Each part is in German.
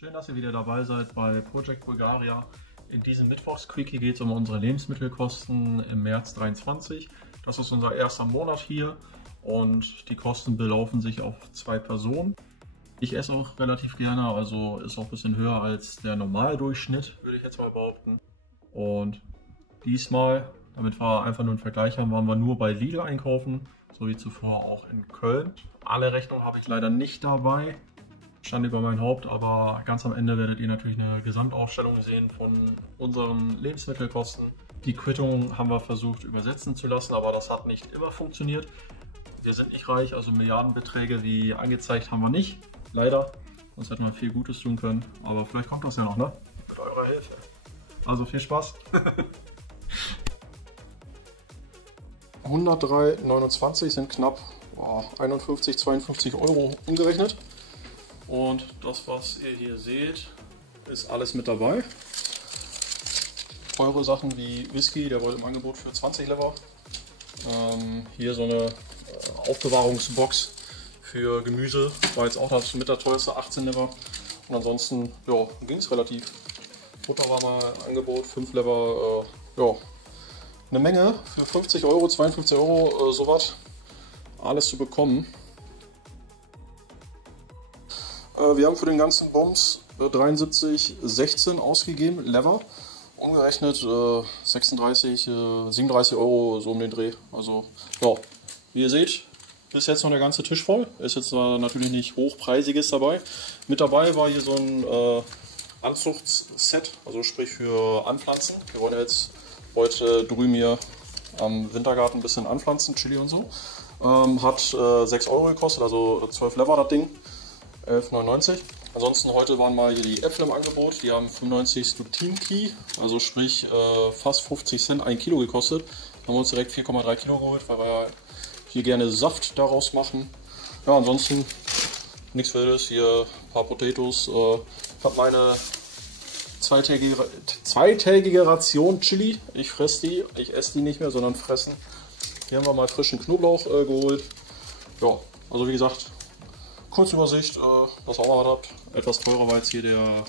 Schön, dass ihr wieder dabei seid bei Project Bulgaria. In diesem Mittwochs-Quickie geht es um unsere Lebensmittelkosten im März 2023. Das ist unser erster Monat hier und die Kosten belaufen sich auf 2 Personen. Ich esse auch relativ gerne, also ist auch ein bisschen höher als der Normaldurchschnitt, würde ich jetzt mal behaupten. Und diesmal, damit wir einfach nur einen Vergleich haben, waren wir nur bei Lidl einkaufen, so wie zuvor auch in Köln. Alle Rechnungen habe ich leider nicht dabei. Stand über mein Haupt, aber ganz am Ende werdet ihr natürlich eine Gesamtaufstellung sehen von unseren Lebensmittelkosten. Die Quittung haben wir versucht übersetzen zu lassen, aber das hat nicht immer funktioniert. Wir sind nicht reich, also Milliardenbeträge wie angezeigt haben wir nicht. Leider, sonst hätten wir viel Gutes tun können, aber vielleicht kommt das ja noch, ne? Mit eurer Hilfe. Also viel Spaß. 103,29 sind knapp 51, 52 Euro umgerechnet. Und das, was ihr hier seht, ist alles mit dabei. Teure Sachen wie Whisky, der wurde im Angebot für 20 Lever. Hier so eine Aufbewahrungsbox für Gemüse, war jetzt auch das mit der teuerste, 18 Lever. Und ansonsten ja, ging es relativ. Butter war mal im Angebot, 5 Lever, ja, eine Menge für 50 Euro, 52 Euro, sowas, alles zu bekommen. Wir haben für den ganzen Bums 73,16 ausgegeben, Lever. Umgerechnet 36, 37 Euro so um den Dreh. Also ja, wie ihr seht, ist jetzt noch der ganze Tisch voll. Ist jetzt natürlich nicht hochpreisiges dabei. Mit dabei war hier so ein Anzuchtset, also sprich für Anpflanzen. Wir wollen ja jetzt heute drüben hier am Wintergarten ein bisschen anpflanzen, Chili und so. Hat 6 Euro gekostet, also 12 Lever das Ding. 11,99. Ansonsten heute waren mal hier die Äpfel im Angebot, die haben 95 Stutinki, also sprich fast 50 Cent ein Kilo gekostet. Da haben wir uns direkt 4,3 Kilo geholt, weil wir hier gerne Saft daraus machen. Ja, ansonsten nichts Wildes, hier ein paar Potatoes. Ich habe meine zweitägige Ration Chili, ich fresse die, ich esse die nicht mehr, sondern fressen. Hier haben wir mal frischen Knoblauch geholt. Ja, also wie gesagt, Kurzübersicht, was auch mal habt. Etwas teurer war jetzt hier der,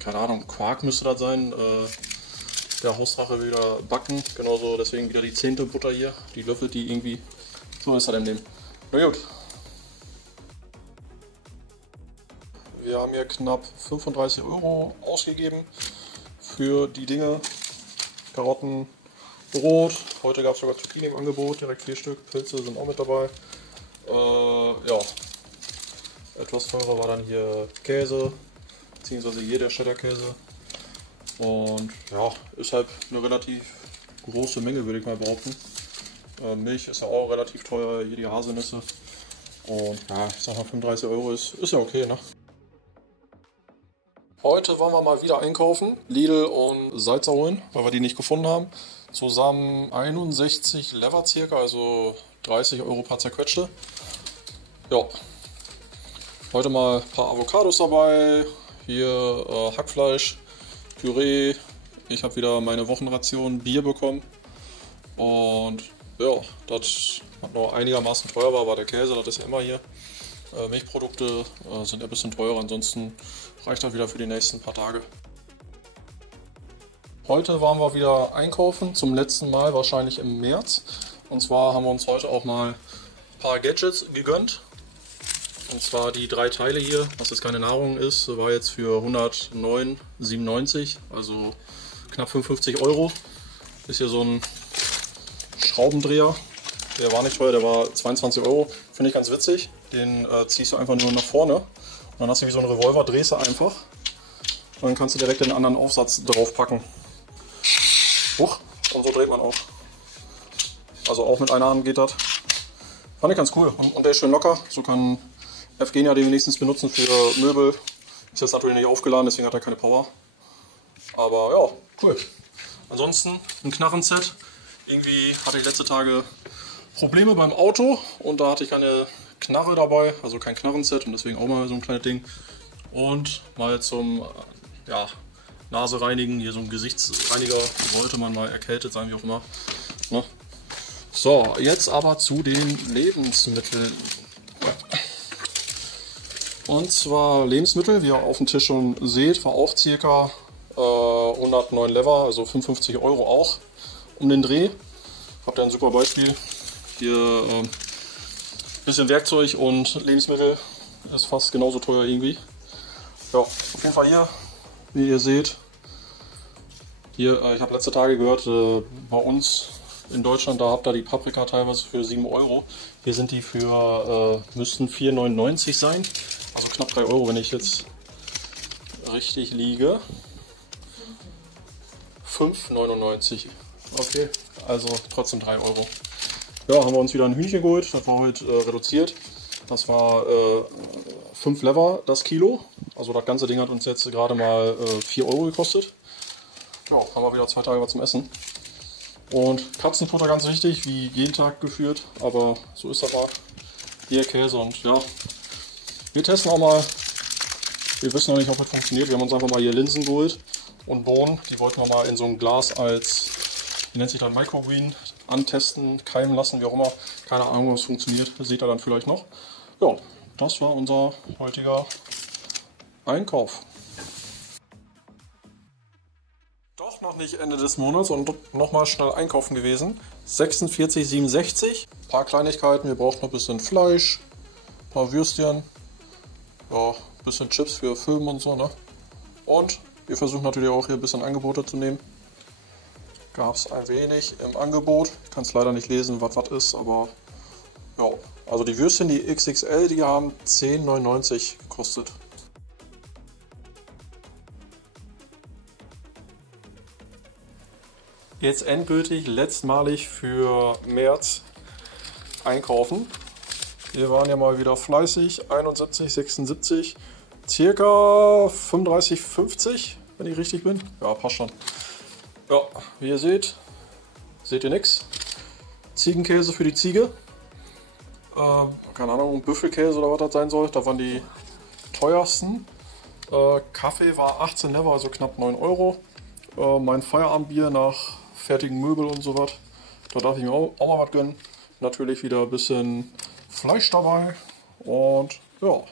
keine Ahnung, Quark müsste das sein. Der Hausdrache wieder backen, genauso deswegen wieder die 10. Butter hier. Die löffelt die irgendwie. So ist das im Leben. Na gut. Wir haben hier knapp 35 Euro ausgegeben für die Dinge. Karotten, Brot. Heute gab es sogar Zucchini im Angebot, direkt 4 Stück. Pilze sind auch mit dabei. Ja. Etwas teurer war dann hier Käse, beziehungsweise hier der Cheddar-Käse. Und ja, ist halt eine relativ große Menge, würde ich mal behaupten. Milch ist ja auch relativ teuer, hier die Haselnüsse. Und ja, ich sag mal 35 Euro ist ja okay, ne? Heute wollen wir mal wieder einkaufen, Lidl und Salzer holen, weil wir die nicht gefunden haben. Zusammen 61 Lever circa, also 30 Euro paar zerquetschte. Ja. Heute mal ein paar Avocados dabei, hier Hackfleisch, Püree. Ich habe wieder meine Wochenration Bier bekommen. Und ja, das noch einigermaßen teuer war, aber der Käse, das ist ja immer hier. Milchprodukte sind ein bisschen teurer, ansonsten reicht das wieder für die nächsten paar Tage. Heute waren wir wieder einkaufen, zum letzten Mal wahrscheinlich im März. Und zwar haben wir uns heute auch mal ein paar Gadgets gegönnt. Und zwar die 3 Teile hier, was jetzt keine Nahrung ist, war jetzt für 109,97, also knapp 55 Euro. Ist hier so ein Schraubendreher, der war nicht teuer, der war 22 Euro. Finde ich ganz witzig. Den ziehst du einfach nur nach vorne und dann hast du wie so einen Revolver, drehst du einfach und dann kannst du direkt den anderen Aufsatz drauf packen. Huch, und so dreht man auch. Also auch mit einer Hand geht das. Fand ich ganz cool und der ist schön locker, so kann Evgenia den wenigstens benutzen für Möbel. Ist jetzt natürlich nicht aufgeladen, deswegen hat er keine Power. Aber ja, cool. Ansonsten ein Knarrenset. Irgendwie hatte ich letzte Tage Probleme beim Auto und da hatte ich keine Knarre dabei, also kein Knarrenset und deswegen auch mal so ein kleines Ding. Und mal zum Nase reinigen, hier so ein Gesichtsreiniger, sollte man mal erkältet sein, wie auch immer. Ne? So, jetzt aber zu den Lebensmitteln. Und zwar Lebensmittel, wie ihr auf dem Tisch schon seht, war auch ca. 109 Lever, also 55 Euro auch um den Dreh. Habt ihr ein super Beispiel. Hier bisschen Werkzeug und Lebensmittel ist fast genauso teuer irgendwie. Ja, auf jeden Fall hier, wie ihr seht, hier, ich habe letzte Tage gehört, bei uns in Deutschland, da habt ihr die Paprika teilweise für 7 Euro. Hier sind die für, müssten 4,99 sein, also knapp 3 Euro, wenn ich jetzt richtig liege. 5,99. Okay, also trotzdem 3 Euro. Ja, haben wir uns wieder ein Hühnchen geholt, das war heute reduziert. Das war 5 Lever das Kilo. Also das ganze Ding hat uns jetzt gerade mal 4 Euro gekostet. Ja, haben wir wieder 2 Tage was zum Essen. Und Katzenfutter ganz wichtig, wie jeden Tag geführt, aber so ist das mal. Hier Käse und ja. Wir testen auch mal. Wir wissen noch nicht, ob das funktioniert. Wir haben uns einfach mal hier Linsen geholt und Bohnen. Die wollten wir mal in so ein Glas als, wie nennt sich das, Microgreen antesten, keimen lassen, wie auch immer. Keine Ahnung, ob es funktioniert. Das seht ihr dann vielleicht noch. Ja, das war unser heutiger Einkauf. Doch noch nicht Ende des Monats und nochmal schnell einkaufen gewesen. 46,67. Ein paar Kleinigkeiten. Wir brauchen noch ein bisschen Fleisch, ein paar Würstchen, ja, ein bisschen Chips für Filmen und so, ne? Und wir versuchen natürlich auch hier ein bisschen Angebote zu nehmen. Gab es ein wenig im Angebot. Ich kann es leider nicht lesen, was ist, aber ja. Also die Würstchen, die XXL, die haben 10,99 gekostet. Jetzt endgültig letztmalig für März einkaufen. Wir waren ja mal wieder fleißig, 71, 76, circa 35, 50, wenn ich richtig bin. Ja, passt schon. Ja, wie ihr seht ihr nichts. Ziegenkäse für die Ziege. Keine Ahnung, Büffelkäse oder was das sein soll. Da waren die teuersten. Kaffee war 18 Lever, also knapp 9 Euro. Mein Feierabendbier nach fertigen Möbel und sowas. Da darf ich mir auch mal was gönnen. Natürlich wieder ein bisschen Fleisch dabei. Und ja,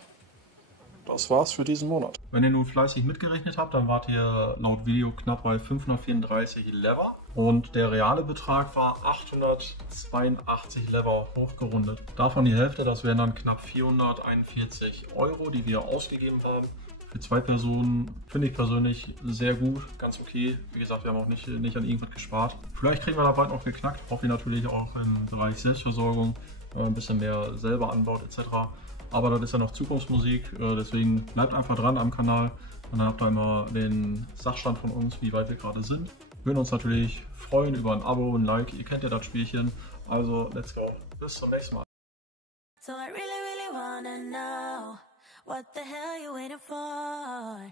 das war's für diesen Monat. Wenn ihr nun fleißig mitgerechnet habt, dann wart ihr laut Video knapp bei 534 Lever. Und der reale Betrag war 882 Lever hochgerundet. Davon die Hälfte, das wären dann knapp 441 Euro, die wir ausgegeben haben. Für 2 Personen finde ich persönlich sehr gut, ganz okay. Wie gesagt, wir haben auch nicht an irgendwas gespart. Vielleicht kriegen wir da bald noch geknackt. Hoffe ich natürlich auch im Bereich Selbstversorgung, ein bisschen mehr selber anbaut etc. Aber das ist ja noch Zukunftsmusik, deswegen bleibt einfach dran am Kanal und dann habt ihr immer den Sachstand von uns, wie weit wir gerade sind. Wir würden uns natürlich freuen über ein Abo, ein Like, ihr kennt ja das Spielchen. Also, let's go. Bis zum nächsten Mal. So I really wanna know what the hell you waiting for?